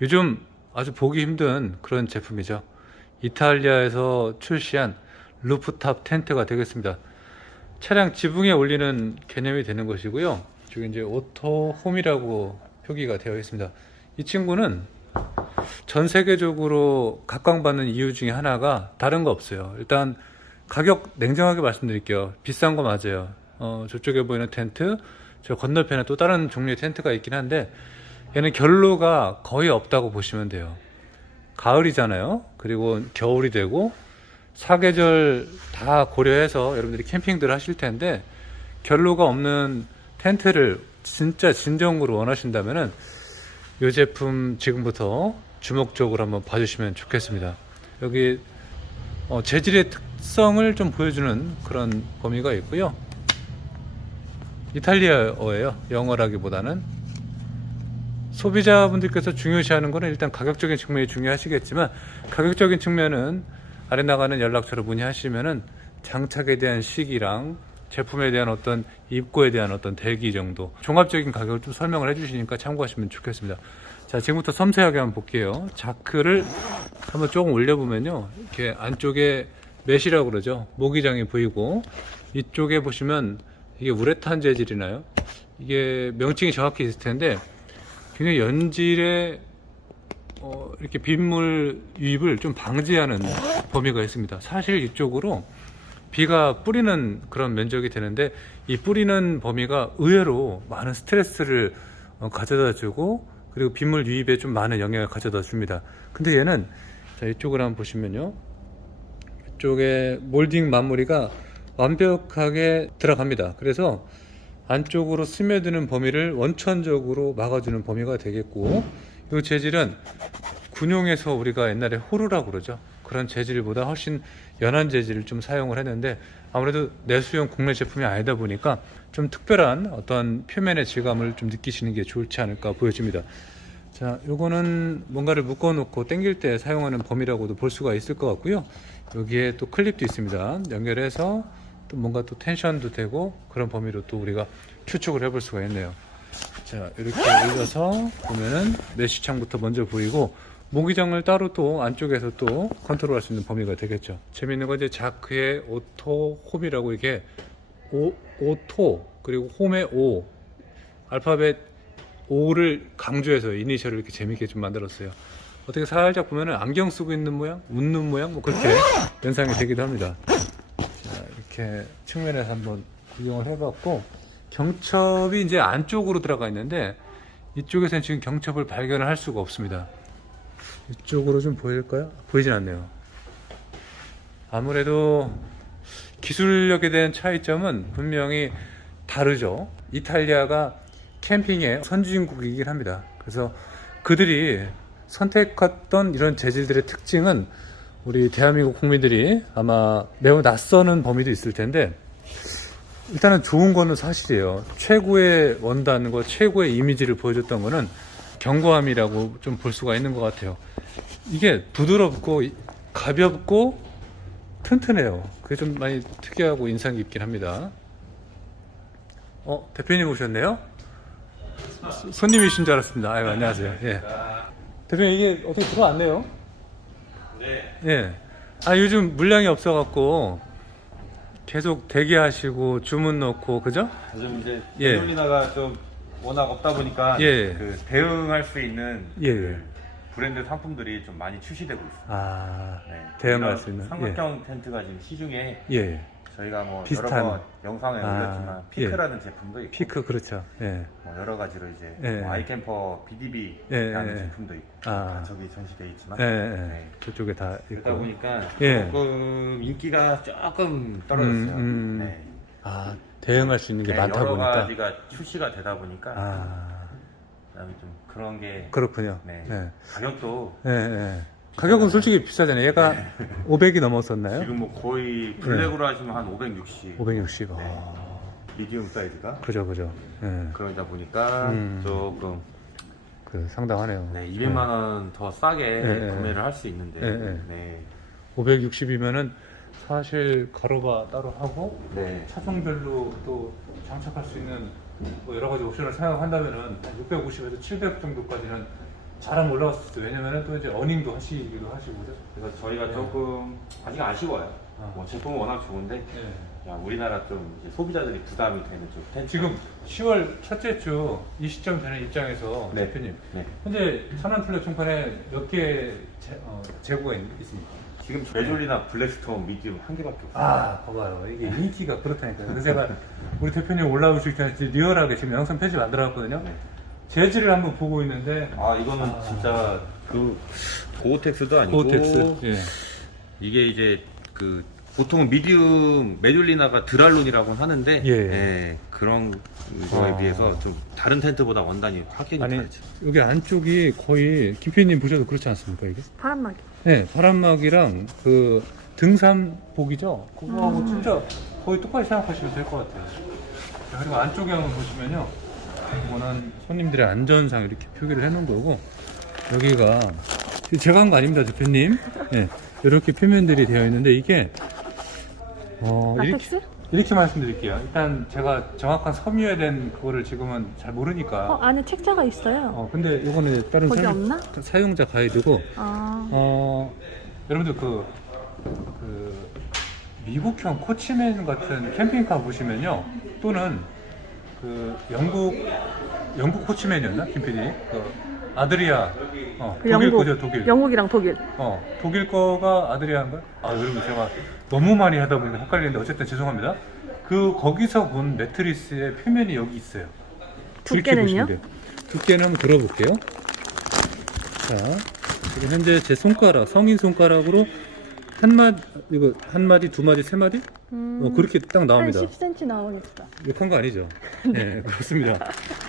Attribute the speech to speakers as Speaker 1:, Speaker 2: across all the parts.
Speaker 1: 요즘 아주 보기 힘든 그런 제품이죠. 이탈리아에서 출시한 루프탑 텐트가 되겠습니다. 차량 지붕에 올리는 개념이 되는 것이고요. 저기 이제 오토 홈이라고 표기가 되어 있습니다. 이 친구는 전 세계적으로 각광받는 이유 중에 하나가 다른 거 없어요. 일단 가격 냉정하게 말씀드릴게요. 비싼 거 맞아요. 어, 저쪽에 보이는 텐트, 저 건너편에 또 다른 종류의 텐트가 있긴 한데 얘는 결로가 거의 없다고 보시면 돼요. 가을이잖아요. 그리고 겨울이 되고 사계절 다 고려해서 여러분들이 캠핑들 하실 텐데 결로가 없는 텐트를 진짜 진정으로 원하신다면은 이 제품 지금부터 주목적으로 한번 봐주시면 좋겠습니다. 여기 어, 재질의 특성을 좀 보여주는 그런 범위가 있고요. 이탈리아어예요. 영어라기보다는 소비자분들께서 중요시하는 거는 일단 가격적인 측면이 중요하시겠지만 가격적인 측면은 아래 나가는 연락처로 문의하시면은 장착에 대한 시기랑 제품에 대한 어떤 입고에 대한 어떤 대기 정도 종합적인 가격을 좀 설명을 해주시니까 참고하시면 좋겠습니다. 자 지금부터 섬세하게 한번 볼게요. 자크를 한번 조금 올려보면요 이렇게 안쪽에 메시라고 그러죠 모기장이 보이고 이쪽에 보시면 이게 우레탄 재질이나요? 이게 명칭이 정확히 있을 텐데 굉장히 연질의 어, 이렇게 빗물 유입을 좀 방지하는 범위가 있습니다. 사실 이쪽으로 비가 뿌리는 그런 면적이 되는데 이 뿌리는 범위가 의외로 많은 스트레스를 어, 가져다 주고 그리고 빗물 유입에 좀 많은 영향을 가져다 줍니다. 근데 얘는 자 이쪽을 한번 보시면요. 이쪽에 몰딩 마무리가 완벽하게 들어갑니다. 그래서 안쪽으로 스며드는 범위를 원천적으로 막아주는 범위가 되겠고 이 재질은 군용에서 우리가 옛날에 호루라고 그러죠. 그런 재질보다 훨씬 연한 재질을 좀 사용을 했는데 아무래도 내수용 국내 제품이 아니다 보니까 좀 특별한 어떤 표면의 질감을 좀 느끼시는 게 좋지 않을까 보여집니다. 자, 요거는 뭔가를 묶어 놓고 당길 때 사용하는 범위라고도 볼 수가 있을 것 같고요. 여기에 또 클립도 있습니다. 연결해서 또 뭔가 또 텐션도 되고 그런 범위로 또 우리가 추측을 해볼 수가 있네요. 자, 이렇게 올려서 보면은 메쉬창부터 먼저 보이고 모기장을 따로 또 안쪽에서 또 컨트롤할 수 있는 범위가 되겠죠. 재밌는 건 이제 자크의 오토 홈이라고 이게 오, 오토 그리고 홈의 오 알파벳 O를 강조해서 이니셜을 이렇게 재밌게 좀 만들었어요. 어떻게 살짝 보면은 안경 쓰고 있는 모양, 웃는 모양, 뭐 그렇게 연상이 되기도 합니다. 자, 이렇게 측면에서 한번 구경을 해봤고, 경첩이 이제 안쪽으로 들어가 있는데, 이쪽에서는 지금 경첩을 발견을 할 수가 없습니다. 이쪽으로 좀 보일까요? 보이진 않네요. 아무래도 기술력에 대한 차이점은 분명히 다르죠. 이탈리아가 캠핑의 선진국이긴 합니다. 그래서 그들이 선택했던 이런 재질들의 특징은 우리 대한민국 국민들이 아마 매우 낯서는 범위도 있을 텐데 일단은 좋은 거는 사실이에요. 최고의 원단과 최고의 이미지를 보여줬던 거는 견고함이라고 좀 볼 수가 있는 것 같아요. 이게 부드럽고 가볍고 튼튼해요. 그게 좀 많이 특이하고 인상 깊긴 합니다. 어, 대표님 오셨네요? 소- 손님이신 줄 알았습니다. 아유, 안녕하세요. 예. 대표님 이게 어떻게 들어왔네요?
Speaker 2: 네.
Speaker 1: 예. 아, 요즘 물량이 없어갖고 계속 대기하시고 주문 넣고, 그죠?
Speaker 2: 요즘 이제
Speaker 1: 예.
Speaker 2: 에놀리나가 좀 워낙 없다 보니까
Speaker 1: 예.
Speaker 2: 그 대응할 수 있는
Speaker 1: 예, 예.
Speaker 2: 그 브랜드 상품들이 좀 많이 출시되고 있어요.
Speaker 1: 아,
Speaker 2: 네.
Speaker 1: 대응할 수 있는.
Speaker 2: 삼각형 텐트가 지금 시중에
Speaker 1: 예. 예.
Speaker 2: 저희가 뭐
Speaker 1: 비슷한.
Speaker 2: 여러 번 영상에
Speaker 1: 아,
Speaker 2: 올렸지만 피크라는 제품도 있고
Speaker 1: 피크, 그렇죠. 예.
Speaker 2: 뭐 여러 가지로 이제
Speaker 1: 예.
Speaker 2: 뭐 아이캠퍼 BDB라는
Speaker 1: 예, 예.
Speaker 2: 제품도 있고
Speaker 1: 아.
Speaker 2: 저기 전시되어 있지만
Speaker 1: 예, 예.
Speaker 2: 네.
Speaker 1: 저쪽에 다
Speaker 2: 그러다
Speaker 1: 있고.
Speaker 2: 보니까
Speaker 1: 예.
Speaker 2: 조금 인기가 조금 떨어졌어요.
Speaker 1: 음, 음.
Speaker 2: 네.
Speaker 1: 아, 대응할 수 있는 게
Speaker 2: 네,
Speaker 1: 많다
Speaker 2: 여러
Speaker 1: 보니까.
Speaker 2: 가지가 출시가 되다 보니까
Speaker 1: 아,
Speaker 2: 그다음에 좀 그런 게
Speaker 1: 그렇군요.
Speaker 2: 네.
Speaker 1: 예.
Speaker 2: 가격도
Speaker 1: 예, 예. 가격은 솔직히 비싸잖아요. 얘가 500이 넘었었나요?
Speaker 2: 지금 뭐 거의 블랙으로 하시면 한 560.
Speaker 1: 560.
Speaker 2: 네.
Speaker 1: 아,
Speaker 2: 미디움 사이즈가
Speaker 1: 그죠, 그죠. 예.
Speaker 2: 그러다 보니까
Speaker 1: 음.
Speaker 2: 조금
Speaker 1: 그 상당하네요.
Speaker 2: 네, 200만 원 더 싸게
Speaker 1: 네,
Speaker 2: 구매를 할 수 있는데
Speaker 1: 네, 네.
Speaker 2: 네.
Speaker 1: 560이면은 사실 가로바 따로 하고
Speaker 2: 네.
Speaker 1: 차종별로 또 장착할 수 있는 뭐 여러 가지 옵션을 사용한다면은 한 650에서 700 정도까지는 잘하면 올라갔을 수 있어요. 왜냐면은 또 이제 어닝도 하시기도 하시고 그죠?
Speaker 2: 그래서 저희가
Speaker 1: 네.
Speaker 2: 조금 아직 아쉬워요.
Speaker 1: 아.
Speaker 2: 뭐 제품은 워낙 좋은데
Speaker 1: 네.
Speaker 2: 그냥 우리나라 좀 이제 소비자들이 부담이 되는 좀 텐트.
Speaker 1: 지금 10월 첫째 주 이 시점 되는 입장에서
Speaker 2: 네.
Speaker 1: 대표님
Speaker 2: 네.
Speaker 1: 현재 천안플레 총판에 몇 개 재고가 있, 있습니까?
Speaker 2: 지금 메졸리나 블랙스톤 미디움 한 개밖에 없어요.
Speaker 1: 아, 봐봐요. 이게 인기가 그렇다니까요. 그래서 제가 우리 대표님 올라오실 때 리얼하게 지금 영상 편집 만들어놨거든요.
Speaker 2: 네.
Speaker 1: 재질을 한번 보고 있는데
Speaker 2: 아 이거는
Speaker 1: 아.
Speaker 2: 진짜 그 고어텍스도 아니고
Speaker 1: 고텍스. 예.
Speaker 2: 이게 이제 그 보통 미디움 메듈리나가 드랄론이라고 하는데
Speaker 1: 예.
Speaker 2: 예, 그런 거에
Speaker 1: 아.
Speaker 2: 비해서 좀 다른 텐트보다 원단이 확연히
Speaker 1: 아니
Speaker 2: 다르죠.
Speaker 1: 여기 안쪽이 거의 김PD님 보셔도 그렇지 않습니까 이게?
Speaker 3: 바람막이.
Speaker 1: 네, 바람막이랑 그 등산복이죠. 그거하고
Speaker 3: 음.
Speaker 1: 진짜 거의 똑같이 생각하시면 될 것 같아요. 자, 그리고 안쪽에 한번 보시면요. 이거는 손님들의 안전상 이렇게 표기를 해놓은 거고 여기가 제가 한 거 아닙니다, 대표님. 네, 이렇게 표면들이 되어 있는데 이게 어, 이렇게? 이렇게 말씀드릴게요. 일단 제가 정확한 섬유에 대한 그거를 지금은 잘 모르니까.
Speaker 3: 어, 안에 책자가 있어요.
Speaker 1: 어, 근데 이거는 다른
Speaker 3: 거기 없나?
Speaker 1: 사용자 가이드고
Speaker 3: 아,
Speaker 1: 어, 여러분들 그, 그, 미국형 코치맨 같은 캠핑카 보시면요. 또는 그 영국, 영국 코치맨이었나? 김PD? 그 아드리아. 어,
Speaker 3: 그
Speaker 1: 독일
Speaker 3: 영국,
Speaker 1: 거죠, 독일.
Speaker 3: 영국이랑 독일.
Speaker 1: 어, 독일 거가 아드리아인가? 아, 여러분 제가 너무 많이 하다 보니까 헷갈리는데 어쨌든 죄송합니다. 그, 거기서 본 매트리스의 표면이 여기 있어요.
Speaker 3: 두께는요?
Speaker 1: 두께는 한번 들어볼게요. 자, 지금 현재 제 손가락, 성인 손가락으로 한 마디, 이거 한 마디, 두 마디, 세 마디?
Speaker 3: 음,
Speaker 1: 어, 그렇게
Speaker 3: 딱한
Speaker 1: 나옵니다.
Speaker 3: 10cm 나오겠다.
Speaker 1: 욕한 거 아니죠? 네, 그렇습니다.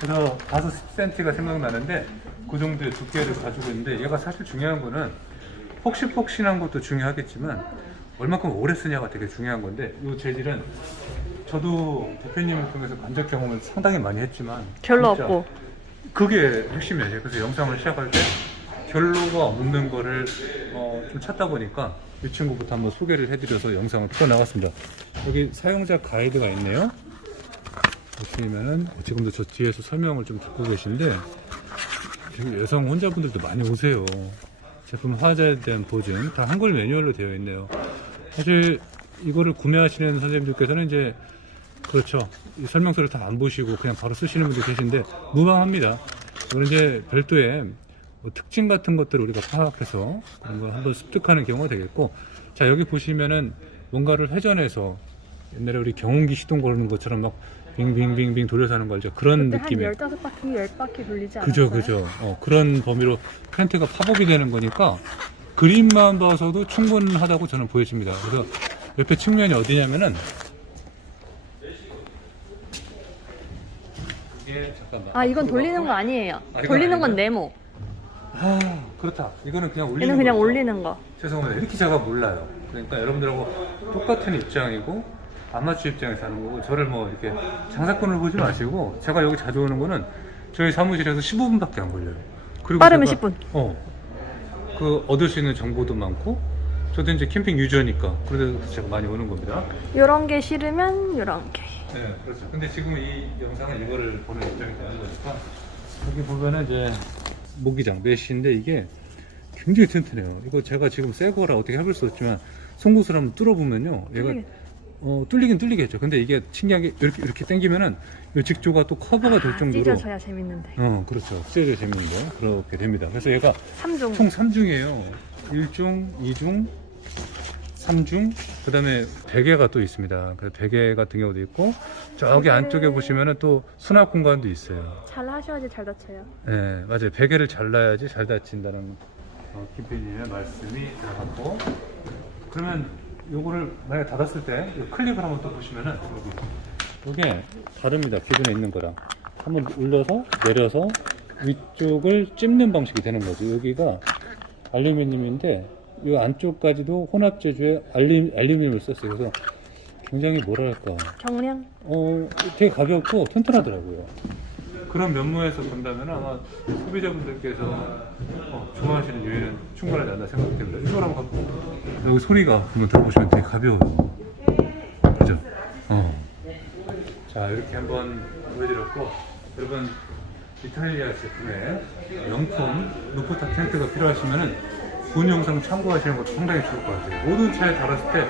Speaker 1: 그래서 5, 10cm가 생각나는데 그 정도의 두께를 가지고 있는데 얘가 사실 중요한 거는 폭신폭신한 것도 중요하겠지만 얼마큼 오래 쓰냐가 되게 중요한 건데 이 재질은 저도 대표님을 통해서 간접 경험을 상당히 많이 했지만
Speaker 3: 결로
Speaker 1: 진짜
Speaker 3: 없고.
Speaker 1: 그게 핵심이에요. 그래서 영상을 시작할 때 결로가 없는 거를 어, 좀 찾다 보니까 이 친구부터 한번 소개를 해드려서 영상을 풀어 나갔습니다. 여기 사용자 가이드가 있네요. 보시면은 지금도 저 뒤에서 설명을 좀 듣고 계신데 여기 여성 혼자분들도 많이 오세요. 제품 화자에 대한 보증 다 한글 매뉴얼로 되어 있네요. 사실 이거를 구매하시는 선생님들께서는 이제 그렇죠. 이 설명서를 다 안 보시고 그냥 바로 쓰시는 분들 계신데 무방합니다. 이거는 이제 별도의 뭐 특징 같은 것들을 우리가 파악해서 그런 걸 한번 습득하는 경우가 되겠고 자 여기 보시면은 뭔가를 회전해서 옛날에 우리 경운기 시동 거는 것처럼 막 빙빙빙빙 돌려서 하는 거 알죠? 그런
Speaker 3: 그때 한
Speaker 1: 느낌이에요.
Speaker 3: 15바퀴, 10바퀴 돌리지 않았어요?
Speaker 1: 그죠, 그죠. 어, 그런 범위로 텐트가 파복이 되는 거니까 그림만 봐서도 충분하다고 저는 보여집니다. 그래서 옆에 측면이 어디냐면은.
Speaker 3: 아, 이건 돌리는 거 아니에요.
Speaker 1: 아,
Speaker 3: 돌리는 건? 네모.
Speaker 1: 아, 그렇다. 이거는 그냥 올리는
Speaker 3: 얘는 그냥
Speaker 1: 거죠.
Speaker 3: 올리는 거.
Speaker 1: 죄송합니다. 이렇게 제가 몰라요. 그러니까 여러분들하고 똑같은 입장이고 아마추어 입장에서 하는 거고 저를 뭐 이렇게 장사꾼을 보지 마시고 제가 여기 자주 오는 거는 저희 사무실에서 15분밖에 안 걸려요. 그리고
Speaker 3: 빠르면
Speaker 1: 제가-
Speaker 3: 10분.
Speaker 1: 어. 그 얻을 수 있는 정보도 많고 저도 이제 캠핑 유저니까 그래서 제가 많이 오는 겁니다.
Speaker 3: 요런 게 싫으면 요런 게.
Speaker 1: 네, 그렇죠. 근데 지금 이 영상은 이거를 보는 입장이 되는 거니까 여기 보면은 이제 모기장 메시인데 이게 굉장히 튼튼해요. 이거 제가 지금 새 거라 어떻게 해볼 수 없지만 송곳을 한번 뚫어보면요. 얘가 어, 뚫리긴 뚫리겠죠. 근데 이게 신기한 게 이렇게 이렇게 당기면은 이 직조가 또 커버가 될
Speaker 3: 아,
Speaker 1: 정도로
Speaker 3: 찢어져야 재밌는데.
Speaker 1: 어, 그렇죠. 찢어져 재밌는데 그렇게 됩니다. 그래서 얘가
Speaker 3: 3종.
Speaker 1: 총 3중이에요. 1중, 2중, 3중, 그 다음에 베개가 또 있습니다. 그 베개 같은 경우도 있고, 저기
Speaker 3: 베개를-
Speaker 1: 안쪽에 보시면은 또 수납 공간도 있어요.
Speaker 3: 잘 하셔야지 잘 다쳐요.
Speaker 1: 네, 맞아요. 베개를 잘라야지 잘 닫힌다는 어, 김PD님의 말씀이 들어갔고, 그러면 요거를 만약에 닫았을 때, 이 클립을 한번 또 보시면은, 여기, 이게 다릅니다. 기존에 있는 거랑. 한번 올려서, 내려서, 위쪽을 찝는 방식이 되는 거죠. 여기가 알루미늄인데, 이 안쪽까지도 혼합 제조에 알리, 알루미늄을 썼어요. 그래서 굉장히 뭐랄까,
Speaker 3: 경량?
Speaker 1: 어, 되게 가볍고 튼튼하더라고요. 그런 면모에서 본다면 아마 소비자분들께서 어, 좋아하시는 요인은 충분하지 않나 생각됩니다. 이걸 한번 갖고 여기 소리가 한번 들어보시면 되게 가벼워요. 그죠? 어. 자 이렇게 한번 보여드렸고 여러분 이탈리아 제품의 명품 루프탑 텐트가 필요하시면은 본 영상 참고하시는 것도 상당히 좋을 것 같아요. 모든 차에 달았을 때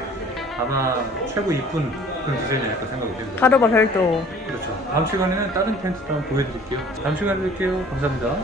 Speaker 1: 아마 최고 이쁜 그런 디자인이 아닐까 생각이 됩니다.
Speaker 3: 가로가 별도.
Speaker 1: 그렇죠. 다음 시간에는 다른 텐트도 한번 보여드릴게요. 다음 시간에 뵐게요. 감사합니다.